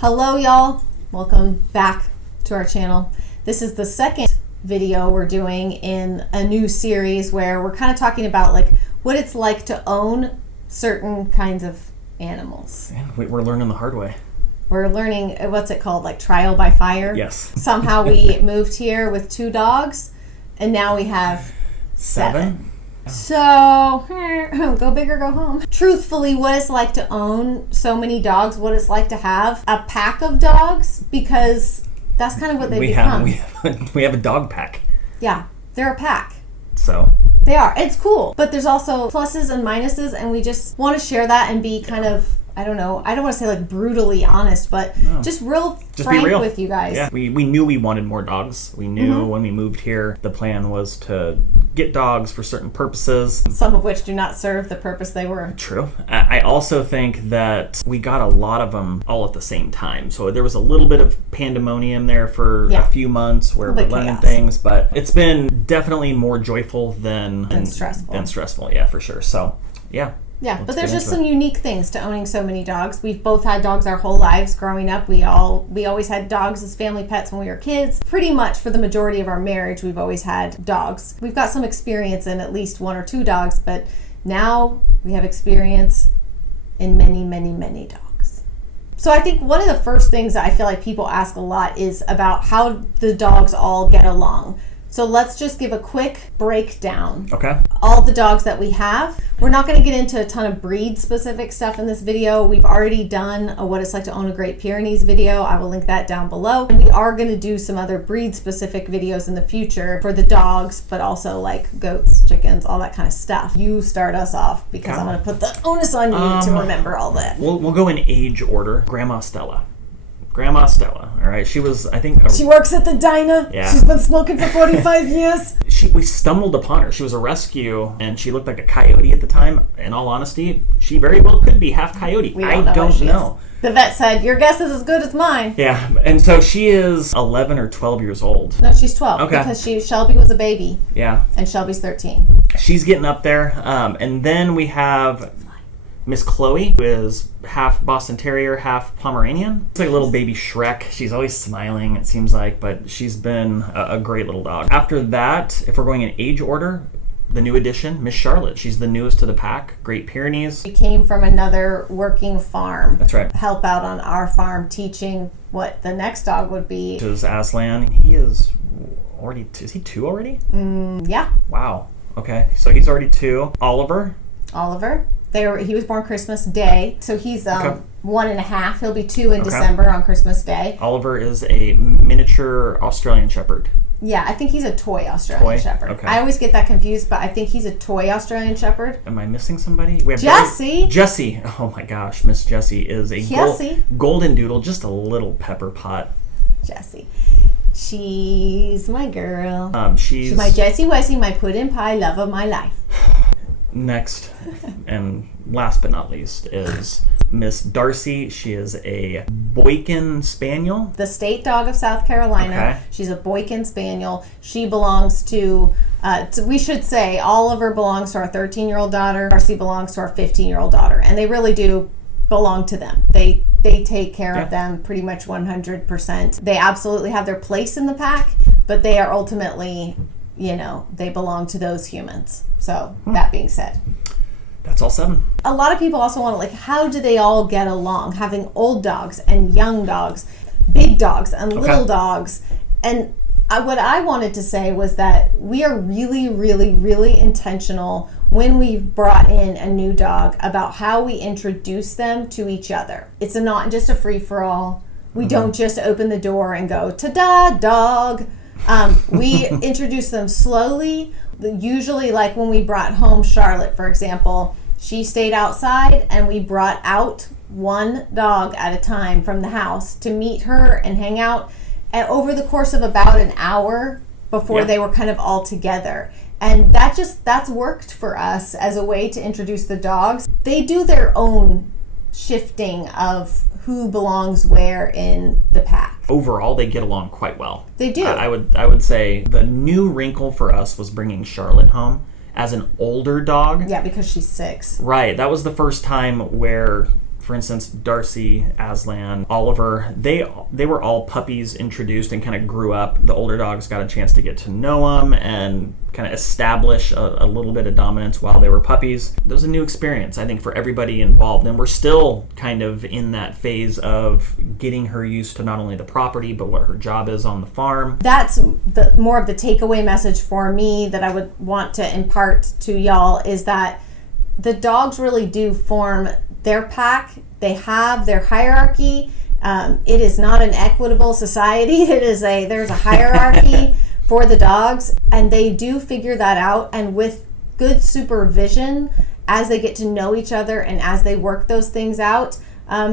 Hello y'all, welcome back to our channel. This is the second video we're doing in a new series where we're kind of talking about like what it's like to own certain kinds of animals. Yeah, we're learning the hard way. We're learning, what's it called, like trial by fire? Yes. Somehow we moved here with 2 dogs and now we have 7. So, go big or go home. Truthfully, what it's like to own so many dogs, what it's like to have a pack of dogs, because that's kind of what they've become. We have a dog pack. Yeah, they're a pack. So. They are. It's cool. But there's also pluses and minuses, and we just want to share that and be kind of, I don't know, I don't want to say like brutally honest, but just frank be real with you guys. Yeah, we knew we wanted more dogs. We knew when we moved here, the plan was to get dogs for certain purposes. Some of which do not serve the purpose they were. True. I also think that we got a lot of them all at the same time. So there was a little bit of pandemonium there for a few months where we're learning things, but it's been definitely more joyful than stressful. Yeah, for sure. So, yeah. Yeah, but there's just some unique things to owning so many dogs. We've both had dogs our whole lives growing up. We always had dogs as family pets when we were kids. Pretty much for the majority of our marriage, we've always had dogs. We've got some experience in at least 1 or 2 dogs, but now we have experience in many, many, many dogs. So I think one of the first things that I feel like people ask a lot is about how the dogs all get along. So let's just give a quick breakdown. Okay. All the dogs that we have. We're not going to get into a ton of breed-specific stuff in this video. We've already done a What It's Like to Own a Great Pyrenees video. I will link that down below. And we are going to do some other breed-specific videos in the future for the dogs, but also like goats, chickens, all that kind of stuff. You start us off because I'm going to put the onus on you to remember all that. We'll go in age order. Grandma Stella, all right. She was, I think... She works at the diner. Yeah. She's been smoking for 45 years. We stumbled upon her. She was a rescue, and she looked like a coyote at the time. In all honesty, she very well could be half coyote. I don't know. The vet said, your guess is as good as mine. Yeah, and so she is 11 or 12 years old. No, she's 12. Okay. Because Shelby was a baby. Yeah. And Shelby's 13. She's getting up there. And then we have Miss Chloe, who is half Boston Terrier, half Pomeranian. It's like a little baby Shrek. She's always smiling, it seems like, but she's been a great little dog. After that, if we're going in age order, the new addition, Miss Charlotte. She's the newest to the pack. Great Pyrenees. She came from another working farm. That's right. Help out on our farm, teaching what the next dog would be. Which is Aslan. He is already, is he 2 already? Yeah. Wow. Okay, so he's already 2. Oliver. He was born Christmas Day, so he's 1.5. He'll be 2 in December on Christmas Day. Oliver is a miniature Australian Shepherd. Yeah, I think he's a toy Australian Shepherd. Okay. I always get that confused, but I think he's a toy Australian Shepherd. Am I missing somebody? We have Jessie. Jessie. Oh my gosh, Miss Jessie is a golden doodle, just a little pepper pot. Jessie. She's my girl. She's my Jessie Wessie, my pudding pie, love of my life. Next, and last but not least, is Miss Darcy. She is a Boykin Spaniel. The state dog of South Carolina. Okay. She's a Boykin Spaniel. She belongs to, we should say, Oliver belongs to our 13-year-old daughter. Darcy belongs to our 15-year-old daughter. And they really do belong to them. They take care of them pretty much 100%. They absolutely have their place in the pack, but they are ultimately... they belong to those humans. So, that being said. That's all 7. A lot of people also want to, how do they all get along? Having old dogs and young dogs, big dogs and little dogs. And what I wanted to say was that we are really, really, really intentional when we've brought in a new dog about how we introduce them to each other. It's not just a free-for-all. We don't just open the door and go, ta-da, dog. We introduce them slowly. Usually, like when we brought home Charlotte, for example, she stayed outside and we brought out one dog at a time from the house to meet her and hang out. And over the course of about an hour before they were kind of all together. And that's worked for us as a way to introduce the dogs. They do their own shifting of who belongs where in the pack. Overall, they get along quite well. They do. I would say the new wrinkle for us was bringing Charlotte home as an older dog. Yeah, because she's 6. Right. That was the first time where for instance, Darcy, Aslan, Oliver, they were all puppies introduced and kind of grew up. The older dogs got a chance to get to know them and kind of establish a little bit of dominance while they were puppies. It was a new experience, I think, for everybody involved. And we're still kind of in that phase of getting her used to not only the property, but what her job is on the farm. That's the more of the takeaway message for me that I would want to impart to y'all, is that the dogs really do form their pack. They have their hierarchy. It is not an equitable society. There's a hierarchy for the dogs, and they do figure that out. And with good supervision, as they get to know each other and as they work those things out,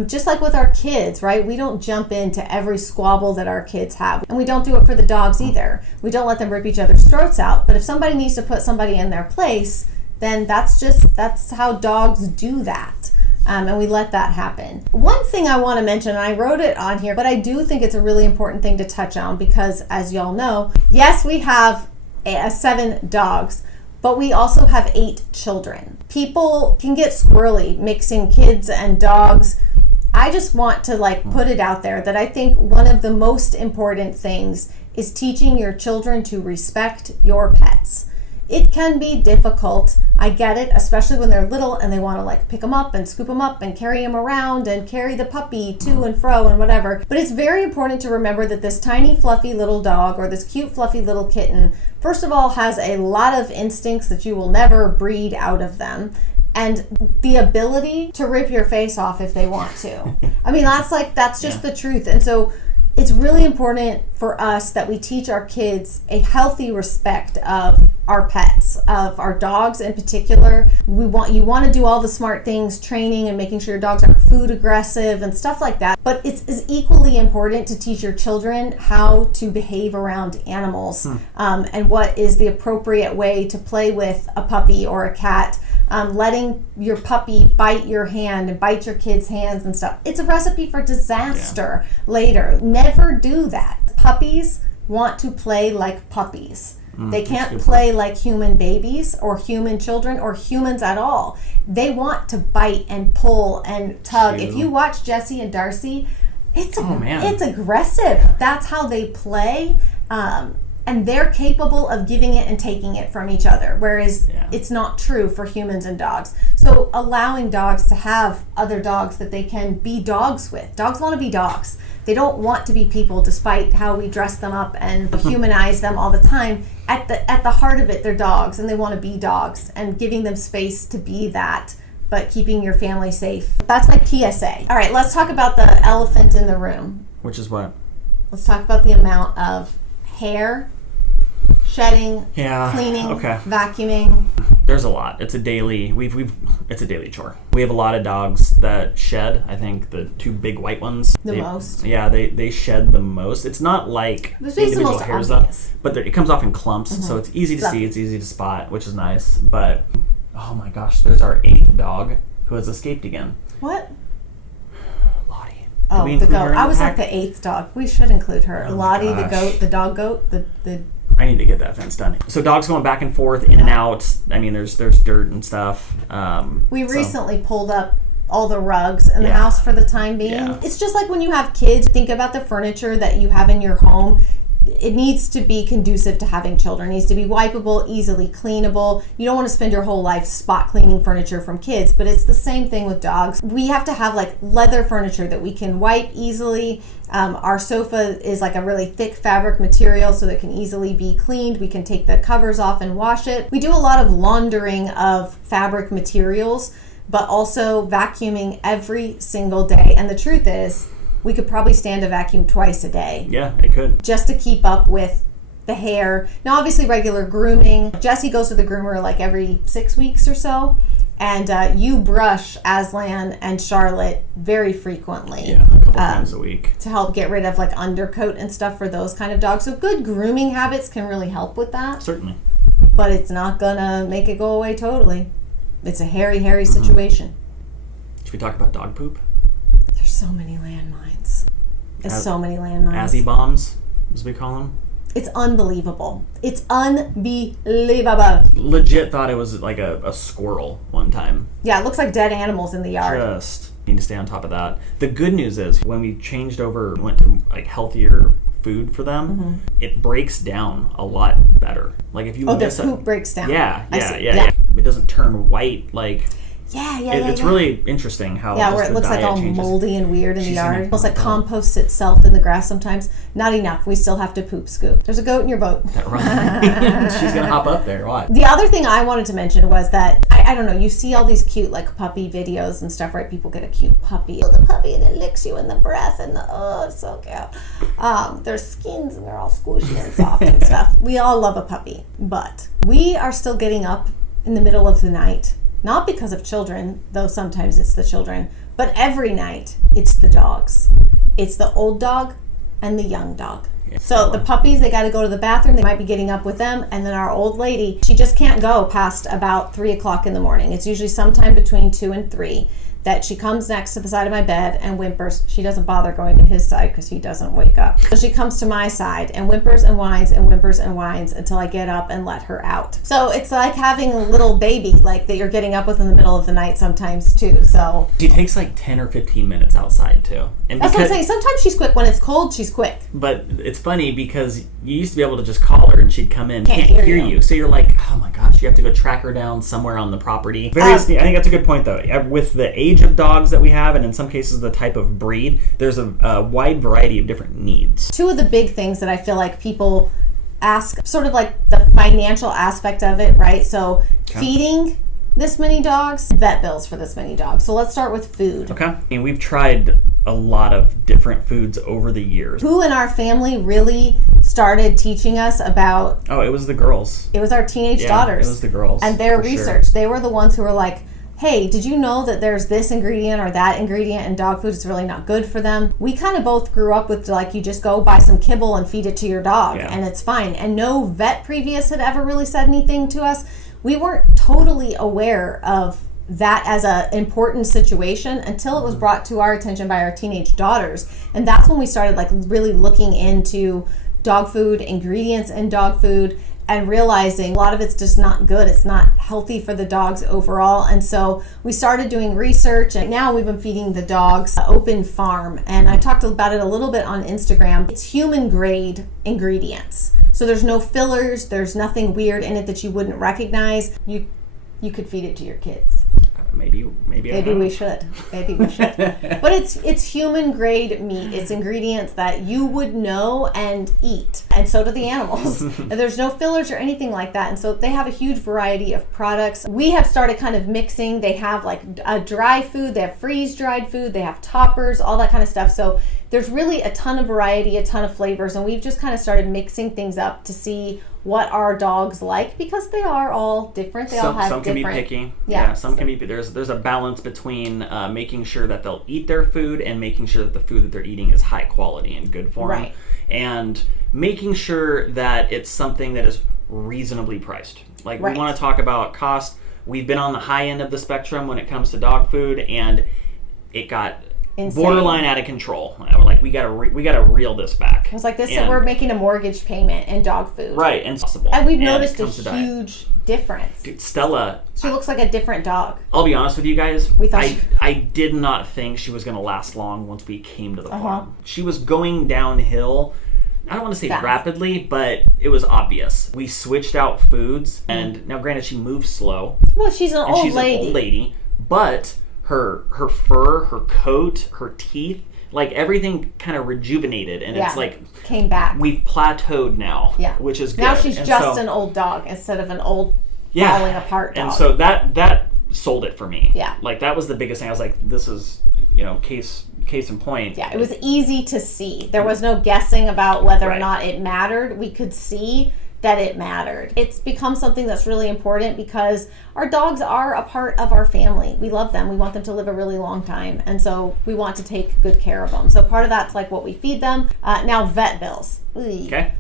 just like with our kids, right? We don't jump into every squabble that our kids have, and we don't do it for the dogs either. We don't let them rip each other's throats out. But if somebody needs to put somebody in their place, then that's how dogs do that. And we let that happen. One thing I want to mention, and I wrote it on here, but I do think it's a really important thing to touch on because, as y'all know, yes, we have 7 dogs, but we also have 8 children. People can get squirrely mixing kids and dogs. I just want to put it out there that I think one of the most important things is teaching your children to respect your pets. It can be difficult. I get it, especially when they're little and they want to pick them up and scoop them up and carry them around and carry the puppy to and fro and whatever. But it's very important to remember that this tiny fluffy little dog or this cute fluffy little kitten, first of all, has a lot of instincts that you will never breed out of them. And the ability to rip your face off if they want to. I mean, that's just the truth. And so it's really important for us that we teach our kids a healthy respect of our pets, of our dogs in particular. You want to do all the smart things, training and making sure your dogs aren't food aggressive and stuff like that. But it's equally important to teach your children how to behave around animals and what is the appropriate way to play with a puppy or a cat. Letting your puppy bite your hand and bite your kids' hands and stuff. It's a recipe for disaster later. Never do that. Puppies want to play like puppies. They can't play like human babies or human children or humans at all. They want to bite and pull and tug. If you watch Jessie and Darcy, it's aggressive. That's how they play. And they're capable of giving it and taking it from each other, whereas it's not true for humans and dogs. So allowing dogs to have other dogs that they can be dogs with. Dogs want to be dogs. They don't want to be people, despite how we dress them up and humanize them all the time. At the heart of it, they're dogs, and they want to be dogs, and giving them space to be that, but keeping your family safe. That's my PSA. All right, let's talk about the elephant in the room. Which is what? Let's talk about the amount of hair, shedding, cleaning, vacuuming. There's a lot. It's a daily. It's a daily chore. We have a lot of dogs that shed. I think the 2 big white ones. Most. Yeah, they shed the most. It's not like individual hairs though, but it comes off in clumps, so it's easy to see. It's easy to spot, which is nice. But oh my gosh, there's our 8th dog who has escaped again. What? Lottie. Oh, the goat. I was like the 8th dog. We should include her. Lottie, the goat, the dog goat, the I need to get that fence done. So dogs going back and forth, in and out. I mean, there's dirt and stuff. We recently pulled up all the rugs in the house for the time being. Yeah. It's just like when you have kids, think about the furniture that you have in your home. It needs to be conducive to having children. It needs to be wipeable, easily cleanable. You don't want to spend your whole life spot cleaning furniture from kids, but it's the same thing with dogs. We have to have leather furniture that we can wipe easily. Our sofa is a really thick fabric material, so that it can easily be cleaned. We can take the covers off and wash it. We do a lot of laundering of fabric materials, but also vacuuming every single day. And the truth is, we could probably stand a vacuum twice a day. Yeah, it could. Just to keep up with the hair. Now, obviously, regular grooming. Jessie goes to the groomer every 6 weeks or so. And you brush Aslan and Charlotte very frequently. Yeah, a couple times a week. To help get rid of undercoat and stuff for those kind of dogs. So good grooming habits can really help with that. Certainly. But it's not going to make it go away totally. It's a hairy, hairy situation. Should we talk about dog poop? There's so many landmines. So many landmines. Azzy bombs, as we call them. It's unbelievable. It's unbelievable. Legit thought it was a squirrel one time. Yeah, it looks like dead animals in the yard. Just Need to stay on top of that. The good news is when we changed over and went to like healthier food for them, it breaks down a lot better. Like if you their poop breaks down. Yeah. It doesn't turn white like. It's really interesting how where it looks like all changes. moldy and weird in the yard. Almost like composts itself in the grass sometimes. Not enough. We still have to poop scoop. There's a goat in your boat. Right. She's gonna hop up there. What? The other thing I wanted to mention was that I don't know, you see all these cute like puppy videos and stuff, right? People get a cute puppy. The puppy and it licks you in the breath and it's so cute. Their skins and they're all squishy and soft and stuff. We all love a puppy. But we are still getting up in the middle of the night. Not because of children, though sometimes it's the children, but every night it's the dogs. It's the old dog and the young dog. So the puppies, they got to go to the bathroom. They might be getting up with them. And then our old lady, she just can't go past about 3 o'clock in the morning. It's usually sometime between 2 and 3 that she comes next to the side of my bed and whimpers. She doesn't bother going to his side because he doesn't wake up. So she comes to my side and whimpers and whines and whimpers and whines until I get up and let her out. So it's like having a little baby, like that you're getting up with in the middle of the night sometimes too. So she takes like 10 or 15 minutes outside too. And that's what I'm saying. Sometimes she's quick. When it's cold, she's quick. But it's funny because you used to be able to just call her and she'd come in. Can't hear you. So you're like, oh my gosh, you have to go track her down somewhere on the property. I think that's a good point though. With the age of dogs that we have, and in some cases the type of breed, there's a wide variety of different needs. Two of the big things that I feel like people ask, sort of like the financial aspect of it, right? So feeding this many dogs, vet bills for this many dogs. So let's start with food. Okay. And we've tried a lot of different foods over the years. Who in our family really started teaching us about... Oh, it was the girls. It was our teenage daughters. It was the girls. And their research. Sure. They were the ones who were like, hey, did you know that there's this ingredient or that ingredient in dog food? It's really not good for them. We kind of both grew up with like, you just go buy some kibble and feed it to your dog and it's fine. And no vet previous had ever really said anything to us. We weren't totally aware of that as an important situation until it was brought to our attention by our teenage daughters. And that's when we started like really looking into dog food, ingredients in dog food, and realizing a lot of it's just not good. It's not healthy for the dogs overall. And so we started doing research, and now we've been feeding the dogs open farm. And I talked about it a little bit on Instagram. It's human grade ingredients. So there's no fillers. There's nothing weird in it that you wouldn't recognize. You could feed it to your kids. Maybe we should. But it's human grade meat. It's ingredients that you would know and eat, and so do the animals. And there's no fillers or anything like that. And so they have a huge variety of products. We have started kind of mixing. They have like a dry food, they have freeze dried food, they have toppers, all that kind of stuff. So there's really a ton of variety, a ton of flavors, and we've just kind of started mixing things up to see what our dogs like, because they are all different. They all have some different... can be picky. Yeah, some can be. There's a balance between making sure that they'll eat their food and making sure that the food that they're eating is high quality and good for them, and making sure that it's something that is reasonably priced. Like we want to talk about cost. We've been on the high end of the spectrum when it comes to dog food, and it got insane. Borderline out of control. I was like, we gotta reel this back. It was like this, and we're making a mortgage payment in dog food. Right, and possible. And we've noticed a huge difference. Dude, Stella, she looks like a different dog. I'll be honest with you guys. I did not think she was gonna last long once we came to the farm. She was going downhill. I don't want to say rapidly, but it was obvious. We switched out foods, and now granted, she moves slow. Well, she's an old lady, but her fur, her coat, her teeth, like everything kind of rejuvenated, and it's like came back. We've plateaued now, which is good. Now she's just an old dog instead of an old falling apart dog. And so that sold it for me. Yeah, like that was the biggest thing. I was like, this is case in point. Yeah, it was easy to see. There was no guessing about whether or not it mattered. We could see that it mattered. It's become something that's really important because our dogs are a part of our family. We love them. We want them to live a really long time. And so we want to take good care of them. So part of that's like what we feed them. Now vet bills. Okay.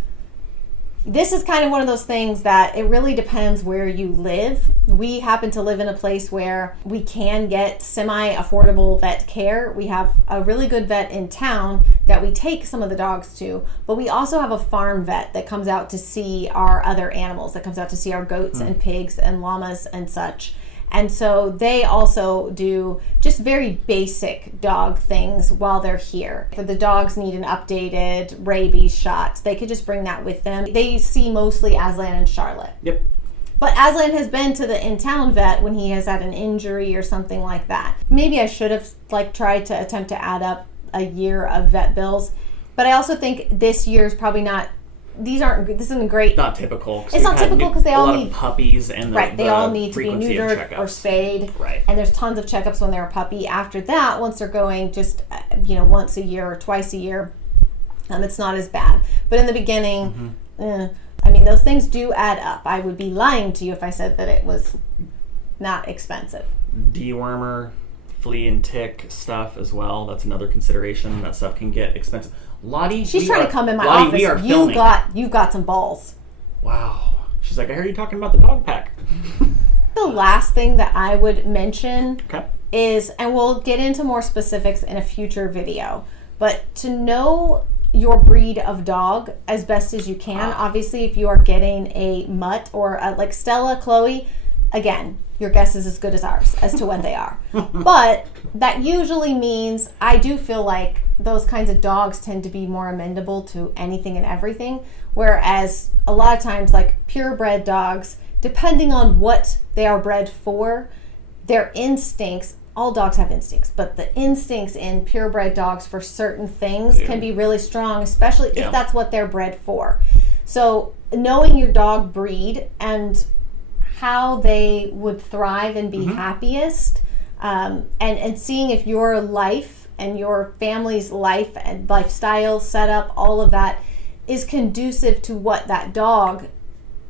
This is kind of one of those things that it really depends where you live. We happen to live in a place where we can get semi-affordable vet care. We have a really good vet in town that we take some of the dogs to, but we also have a farm vet that comes out to see our other animals, that comes out to see our goats and pigs and llamas and such. And so they also do just very basic dog things while they're here. If the dogs need an updated rabies shot, they could just bring that with them. They see mostly Aslan and Charlotte. Yep. But Aslan has been to the in-town vet when he has had an injury or something like that. Maybe I should have tried to attempt to add up a year of vet bills. But I also think this year's probably not. This isn't great. Not typical. It's not typical because they all need puppies and they all need to be neutered or spayed. Right. And there's tons of checkups when they're a puppy. After that, once they're going just once a year or twice a year, it's not as bad. But in the beginning, those things do add up. I would be lying to you if I said that it was not expensive. Dewormer, flea and tick stuff as well. That's another consideration. That stuff can get expensive. Lottie, she's trying to come in my office. We are filming. You've got some balls. Wow. She's like, I heard you talking about the dog pack. The last thing that I would mention Okay. is, and we'll get into more specifics in a future video, but to know your breed of dog as best as you can. Obviously, if you are getting a mutt or like Stella, Chloe, again, your guess is as good as ours as to when they are. But that usually means, I do feel like those kinds of dogs tend to be more amenable to anything and everything, whereas a lot of times, like purebred dogs, depending on what they are bred for, their instincts, all dogs have instincts, but the instincts in purebred dogs for certain things can be really strong, especially if that's what they're bred for. So knowing your dog breed and how they would thrive and be happiest, and seeing if your life and your family's life and lifestyle setup, all of that is conducive to what that dog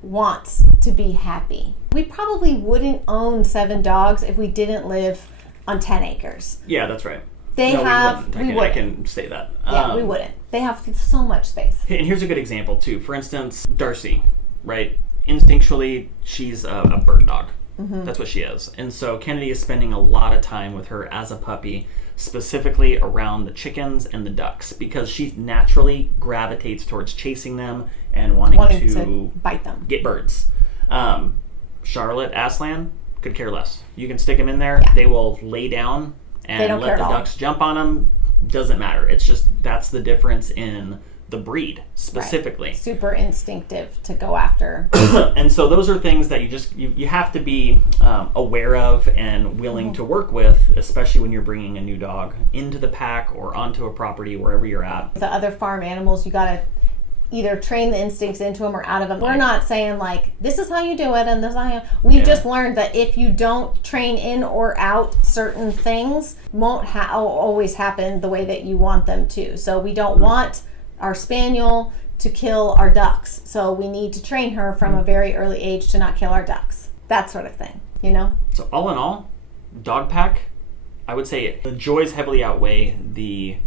wants to be happy. We probably wouldn't own 7 dogs if we didn't live on 10 acres. Yeah, that's right. We wouldn't. I can say that. Yeah, we wouldn't. They have so much space. And here's a good example too. For instance, Darcy, right? Instinctually, she's a bird dog. That's what she is. And so Kennedy is spending a lot of time with her as a puppy, specifically around the chickens and the ducks, because she naturally gravitates towards chasing them and wanting to bite them, get birds. Charlotte, Aslan, could care less. You can stick them in there. They will lay down and let the ducks jump on them. Doesn't matter. It's just, that's the difference in the breed specifically. Right. Super instinctive to go after. And so those are things that you have to be aware of and willing to work with, especially when you're bringing a new dog into the pack or onto a property, wherever you're at. The other farm animals, you gotta either train the instincts into them or out of them. We're not saying like, this is how you do it and this is how you... We've just learned that if you don't train in or out certain things, won't always happen the way that you want them to. So we don't want our spaniel to kill our ducks. So we need to train her from a very early age to not kill our ducks. That sort of thing, you know? So all in all, dog pack, I would say the joys heavily outweigh the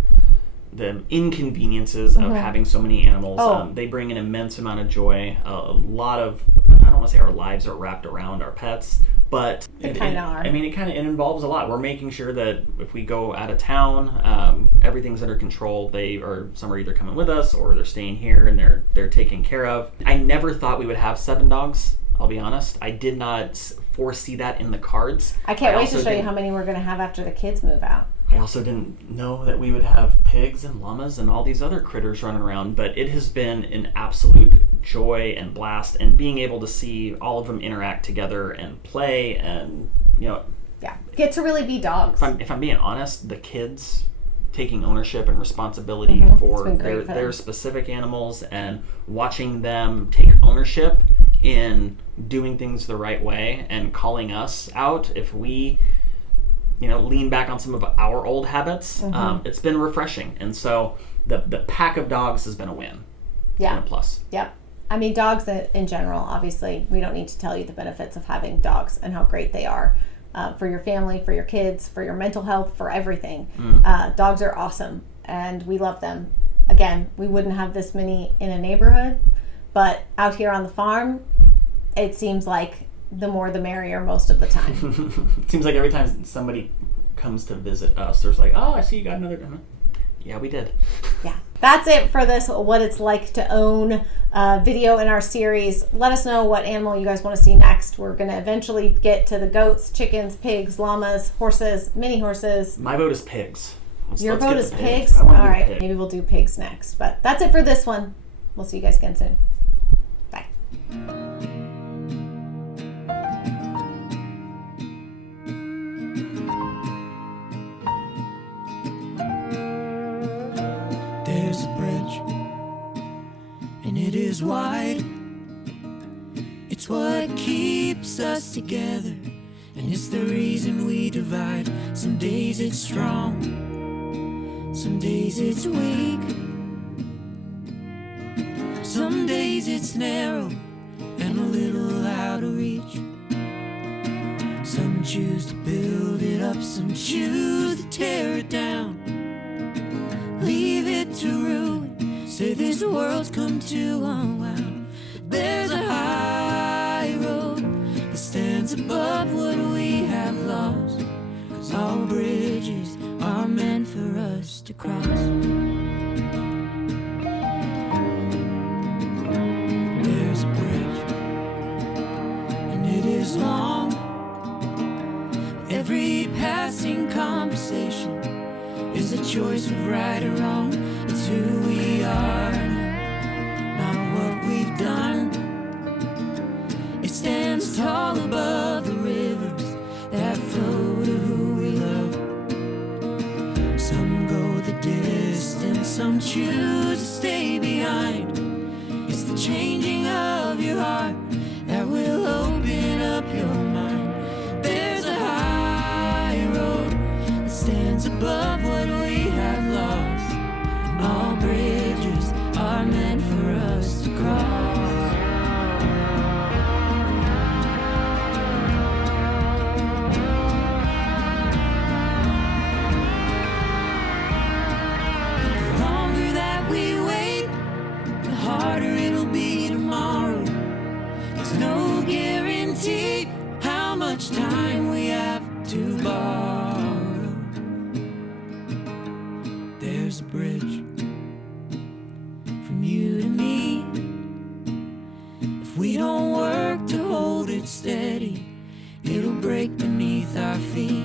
inconveniences of having so many animals. They bring an immense amount of joy. A lot of, I don't want to say our lives are wrapped around our pets, but it kind of are. I mean, it involves a lot. We're making sure that if we go out of town, everything's under control. Some are either coming with us or they're staying here and they're taken care of. I never thought we would have 7 dogs. I'll be honest. I did not foresee that in the cards. I can't wait to show you how many we're going to have after the kids move out. I also didn't know that we would have pigs and llamas and all these other critters running around, but it has been an absolute joy and blast, and being able to see all of them interact together and play and, get to really be dogs. If I'm being honest, the kids taking ownership and responsibility for their specific animals and watching them take ownership in doing things the right way and calling us out if we lean back on some of our old habits. It's been refreshing. And so the pack of dogs has been a win. Yeah. And a plus. Yep. I mean, dogs in general, obviously, we don't need to tell you the benefits of having dogs and how great they are for your family, for your kids, for your mental health, for everything. Dogs are awesome and we love them. Again, we wouldn't have this many in a neighborhood, but out here on the farm, it seems like the more the merrier most of the time. It seems like every time somebody comes to visit us, there's like, oh, I see you got another... Yeah, we did. Yeah. That's it for this, what it's like to own video in our series. Let us know what animal you guys want to see next. We're going to eventually get to the goats, chickens, pigs, llamas, horses, mini horses. My vote is pigs. Your Let's vote get is to pigs? I All wanna do right, pigs. maybe we'll do pigs next. But that's it for this one. We'll see you guys again soon. Bye. There's a bridge, and it is wide. It's what keeps us together, and it's the reason we divide. Some days it's strong, some days it's weak. Some days it's narrow and a little out of reach. Some choose to build it up, some choose to tear it down. Leave it to ruin, say this world's come to unwound. But there's a high road that stands above what we have lost, 'cause all bridges are meant for us to cross. There's a bridge, and it is long. Every passing conversation is a choice of right or wrong. It's who we are, not what we've done. It stands tall above the rivers that flow to who we love. Some go the distance, some choose to stay behind. It's the changing of your heart that will open up your mind. There's a high road that stands above what we have lost, and all bridges are meant for us to cross. The longer that we wait, the harder it'll be tomorrow. There's no guarantee how much time we have to borrow. There's a bridge from you to me. If we don't work to hold it steady, it'll break beneath our feet.